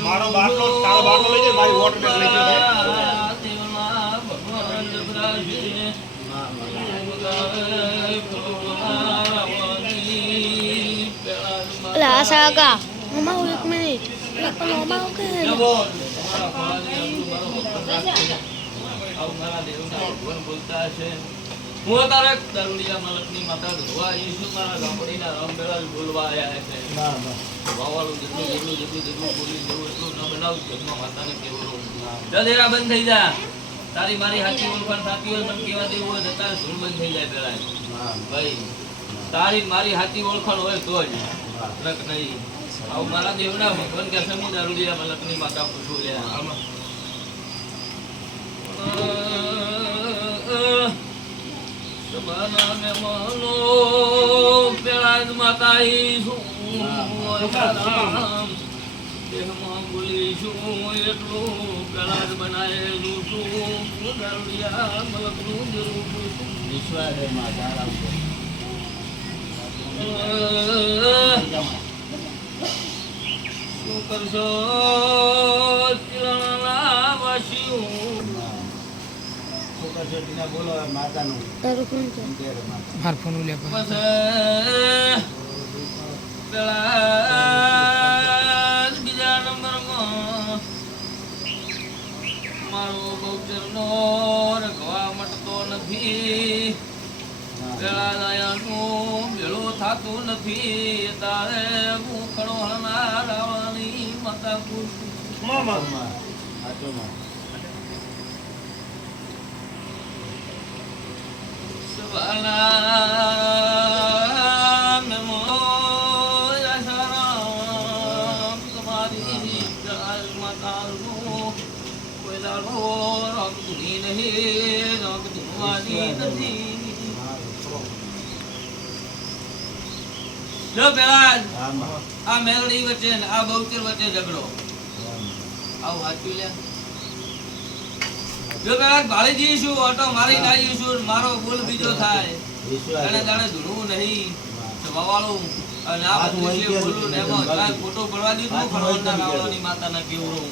મારો બાટલો તારો બાટલો લઈ લે મારી વોટર બેગ લઈ લે Lah saga. Mama ulit minit. Mama oke. હું તારે દરુડિયા મલકની માતા ધોવા ઈસુ મારા ગામડીના રામબેલા બોલવા આયા છે ના ના વાવાળું જેટલું બોલી જવું એટલું ન બનાવું જન્મ માતાને કેવું જદેરા બંધ થઈ જા તારી મારી હાથી ઓળખાણ થતી હોય પણ કેવા દેવું હોય તારે ધૂળ બંધ થઈ જાય પેલા ભાઈ તારી મારી હાથી ઓળખાણ હોય તો જ રક નહીં આવ મારા દેવના ભગવાન કે છે હું દરુડિયા મલકની માતા પૂછું લે આમાં સબાના મે મનો પેલા માતા ઈશું દેહમાં બોલીશું એટલું પેલા જ બનાયેલું છું દરુડિયા મલકનું જરૂર વિશ્વાસ માતા આવશે શું કરશો કિરણના વાસીઓ બોલો માતાનું તારું કોણ છે માર ફોન લે બીજા નંબરમાં મારો બહુચરનો રખવા મટતો નથી પેલા દયાનું ભેળો થતું નથી તારે હું ખડો હળનાર રાવણની માતા પૂછું મામા તમારી માતાનું કોઈ દાડો રંગ ધૂની નહીં રંગ ધૂનવાની નથી જો પેલા આ મેલડી વચ્ચે ને આ બહુચર વચ્ચે ઝઘડો આવું હાચું લે જો પેલા ભાળીજી શું ઓટો મારી નાઈ છું મારો બોલ બીજો થાય અને જાણે ધૂણું નહીં તો બવાળું અને આ બધું જે બોલું ને એમાં કાંઈ ખોટો પડવા દીધું ખરવાના રાવળની માતાના કેવડું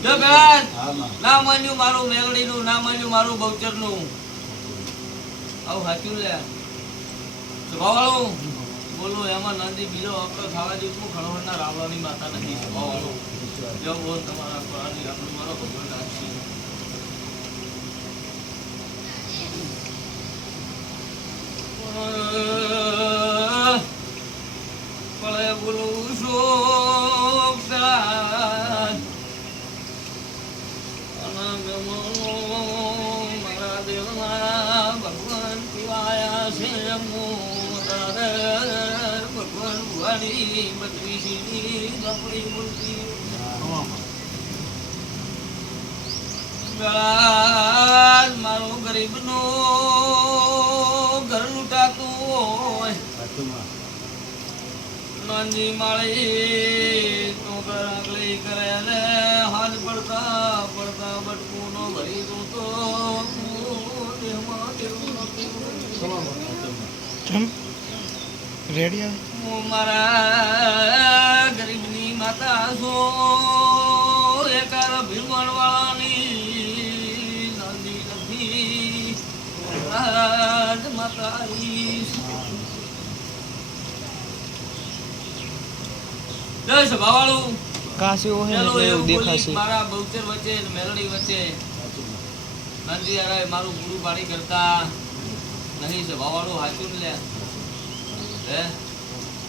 જો પેલા ના માન્યું મારું મેલડીનું ના માન્યું મારું બહુચરનું આવું હાચું લે તો બવાળું બોલું એમાં નંદી બીજો અપરો થવા દીધું ખરવાના રાવળની માતા નથી બવાળું જો બોલ તમારા કોરાની આપણું મારો ભગવાન રાખશે પળે બોલું છું પેલા મારા દેવના ભગવાન પીવાયા છે ભગવાન ભુવાની બત્રીસી આપણી મૂર્તિ મારો ગરીબ નો ઘર લૂંટાતું હોય નાની માળી તો આગળી કરે ને હાથ પડતા પડતા બટકું નો ભરી દઉં તો રેડી હું મારા ગરીબની માતા છું એકાર ભીમણ વાળાની નદી નથી રાજ માતા જય સભાવાળું કાશી ઓહે એટલે એવું દેખાશે મારા બહુચર વચ્ચે મેલડી વચ્ચે નંદી આરાય મારું ગુરુ બાળી કરતા નહીં સભાવાળું હાચું લે હે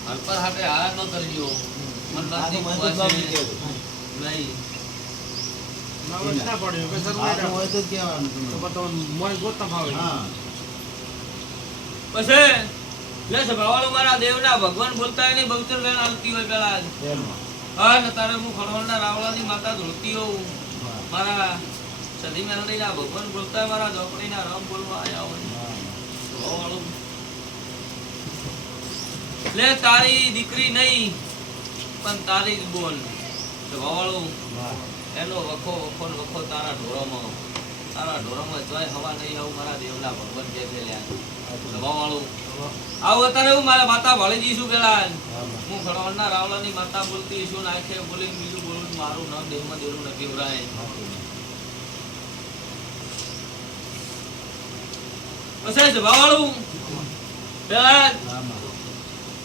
હરપર હાટે હારા ન કરજો મન નંદી પાસે નહીં ના પડ્યો કે સર હોય તો કેવાનું તો મોય ગોતા ફાવે હા પછી લે સભાવાળું મારા દેવના ભગવાન બોલતા નહીં બહુચર લેન આવતી હોય પેલા હા ને તારે હું ખડવણના રાવળાની માતા ધોતી હોઉં મારા સદી મેલડીના ભગવાન બોલતા મારા ઝોપડીના રામ બોલવા આવ્યા હોય સભાવાળું લે તારી દીકરી નહીં પણ તારી જ બોલ સ્વભાવવાળું એનો વખો વખો ને વખો તારા ઢોરામાં જોય હવા નહીં આવું મારા દેવના ભગવાન કે છે લ્યા સ્વભાવવાળું આવું અત્યારે હું મારા માતા ભળી જઈશું પેલા હું ખડવાના રાવલાની માતા બોલતી છું નાખે બોલી બીજું બોલું મારું નામ દેવમાં દેવું નથી ઉરાય પછી સ્વભાવવાળું પેલા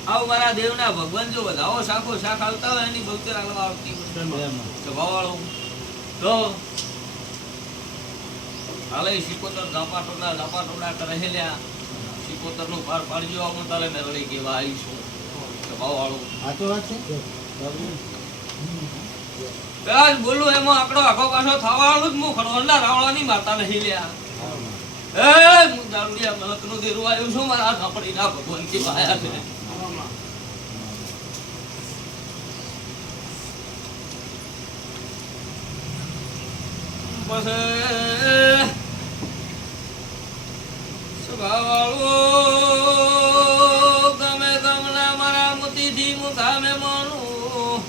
આવું મારા દેવના ભગવાન જો વધાવો શાખો શાખ આવતા હોય એની બહુતેર આગળ આવતી સ્વભાવવાળું તો હાલે શિકોતર ઝાપા ટોડા કરે લ્યા શિકોતર નું પાર પાડજો આવું તારે મેળવી કેવા આવીશું સ્વભાવવાળું પેલા જ બોલું એમાં આકડો આખો પાછો થવાળું જ હું ખડવાના રાવળાની માતા નહીં લ્યા હું દારૂડિયા મલકનું દેરું આવ્યું છું મારા ઝાપડીના ભગવાન થી પાયા છે સ્વભાવવાળું ગમે ગમના મારા મોતીથી મુખામે માનું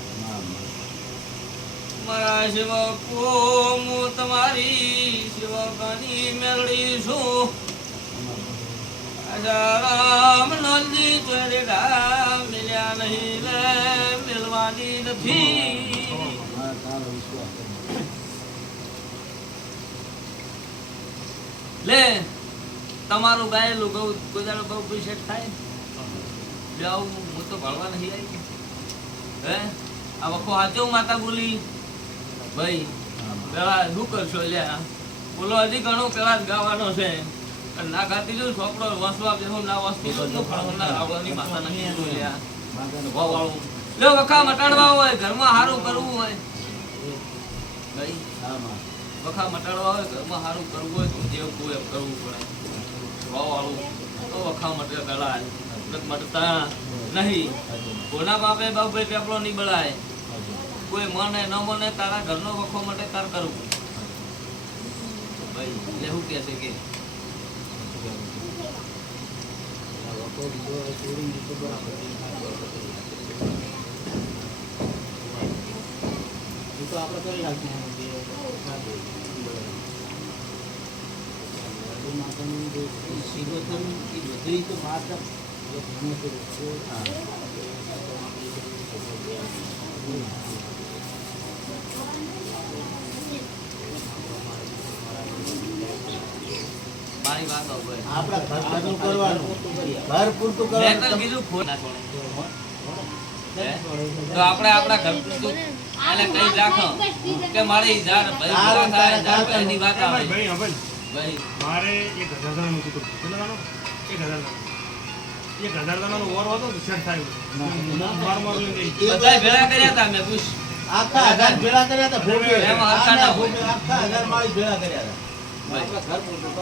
મારા શિવા હું તમારી શિવકાની મેળડી છું રામ નંદી ચોરેડા મિલ્યા નહીં લે મિલવાની નથી લે તમારું ગાયેલું ગૌ ગોદાળો બહુ પૈસા થાય જાઉં હું તો ભણવા નહીં આવી હે આ વખો હાચો માતા બોલી ભાઈ પેલા શું કરશો લ્યા બોલો હજી ઘણું પેલા જ ગાવાનો છે ના ગાતી જો છોકરો વસવા બેહું ના વસતી તો ફળવના આવવાની માતા નહીં તો લ્યા વાળું લે વખા મટાડવા હોય ઘરમાં સારું કરવું હોય ભાઈ વખા મટાડવા હોય ઘરમાં સારું કરવું હોય તો જેવ કોઈ કરવું પડે વાળું તો વખા મટે પેલા મટતા નહીં કોના બાપે બાપે પેપલો નહીં બળાય કોઈ મને ન મને તારા ઘરનો વખો માટે તાર કરવું ભાઈ લેવું કે છે કે તો આપણે કરી નાખીએ માતાનું જે શિવોતમ એ બધી તો માતા મારી વાત આપણા ઘર પૂરતું કરવાનું ઘર પૂરતું કરવાનું કીધું ફોન ના છોડે તો આપણે આપણા ઘર પૂરતું એને કઈ રાખો કે મારી ઝાડ ભાઈ થાય ઝાડ એની વાત આવે ભાઈ ભાઈ મારે 1000 દાણાનું કીધું કેટલા દાણો 1000 દાણાનો ઓર હતો તો સેટ થાય માર લઈને બધા ભેળા કર્યા હતા મેં પૂછ આખા 1000 ભેળા કર્યા હતા ભોગે એમાં આખા ના આખા 1000 માળી ભેળા કર્યા હતા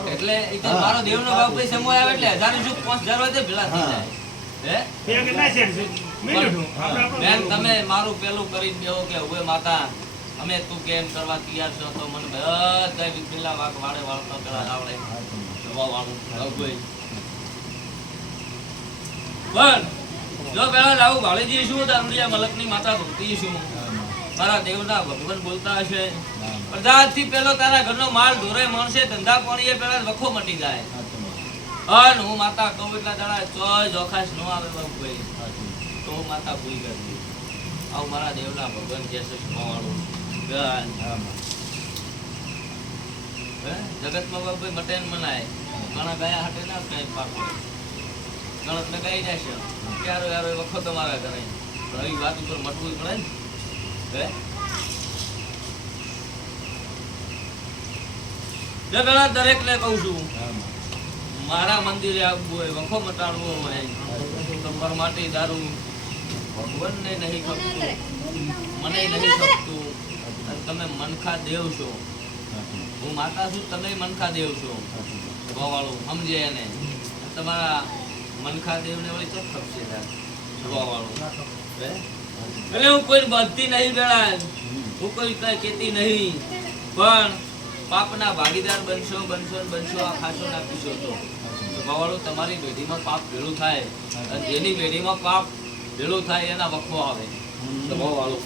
એટલે એ તો મારો દેવનો બાપ ભાઈ સમય આવે એટલે 1000 શું 5000 હોય તો ભેળા થઈ જાય હે એ કેટલા સેટ છે બેન તમે મારું પેલું કરી દેવો કે હવે માતા અમે તું કેમ કરવા તૈયાર છો તો મને બધા બિસ્મિલ્લાહ વાક વાળે વાળતો પેલા આવડે જવા વાળું કોઈ પણ જો પેલા લાવું ભાળી જઈશું તો અંદરિયા મલકની માતા ભક્તિ છું મારા દેવના ભગવાન બોલતા હશે પ્રજાથી પેલો તારા ઘરનો માલ ઢોરે મળશે ધંધા પાણીએ પેલા વખો મટી જાય અને હું માતા કહું એટલા દાડા ચોય જોખાશ ન આવે બાબુ ભાઈ તો માતા ભૂલી કરવી આવું મારા દેવના ભગવાન કે છે વાળું જગતમાં બાબુ ભાઈ મટે મનાય ઘણા ગયા હાટે ના કઈ પાક ગણત ને કઈ જશે ક્યારે યાર વખો તમારા ઘરે આવી વાત ઉપર મટવું પડે ને હે દરેક ને કહું છું મારા મંદિરે આવવું હોય વખો મટાડવો હોય તો પરમાટી દારૂ ભગવાનને નહીં ખપતું મને નહીં ખપતું અને તમે મનખા દેવ છો હું માતા છું તમે મનખા દેવ છો વાળું સમજે એને તમારા મનખા દેવને વળી ચોક ખપશે વાળું એટલે હું કોઈ બધી નહીં ગણાય હું કોઈ કઈ કેતી નહીં પણ પાપના ભાગીદાર બનશો આ ખાશો ના પીશો તો વાળું તમારી પેઢીમાં પાપ ભેળું થાય અને જેની પેઢીમાં પાપ ભેળું થાય એના વખો આવે વાળું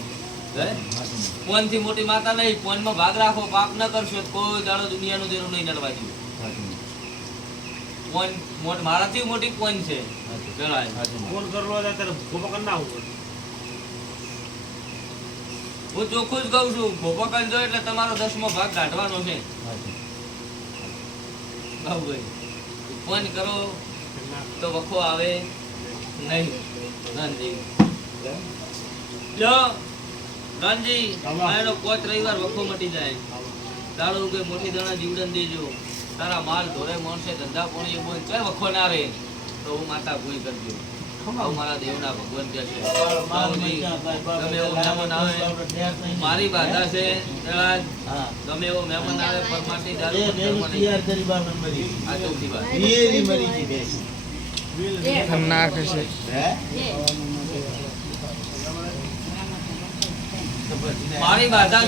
હે? પોનથી મોટી માતા નહીં. પોનમાં ભાગ રાખો, પાપ ન કરશો તો કોઈ દાડો દુનિયાનું દેરું નહીં નડવા જેવું. મારાથી મોટી પોન છે જણાય. ફોન કરવો હોય ત્યારે ભૂપા કરી નાખવું પડે. હું ચોખ્ખું જ કહું છું, ભોપા કરી દો એટલે તમારો 10મો ભાગ કાઢવાનો છે. બાબુભાઈ ફોન કરો તો વખો આવે નહીં. નાનજી લો નાનજી આનો 5 રવિવાર વખો મટી જાય. દાડો કે મોટી દાણા જીવડન દેજો. તારા માલ ધોરે મોણસે ધંધા પોણી બોલ ચાલ વખો ના રે તો હું માતા ભૂઈ કરજો. આવું મારા દેવના ભગવાન કહે છે. બાબુજી ગમે એવો મહેમાન આવે મારી બાધા છે. ગમે એવો મહેમાન આવે પરમાટી દારૂ પણ ઘરમાં નહીં. તૈયાર કરી બાર નંબરી. આ ચોથી વાત. વીએરી મરી ગઈ ભેંસ. નાખે છે હે? મારી બાધા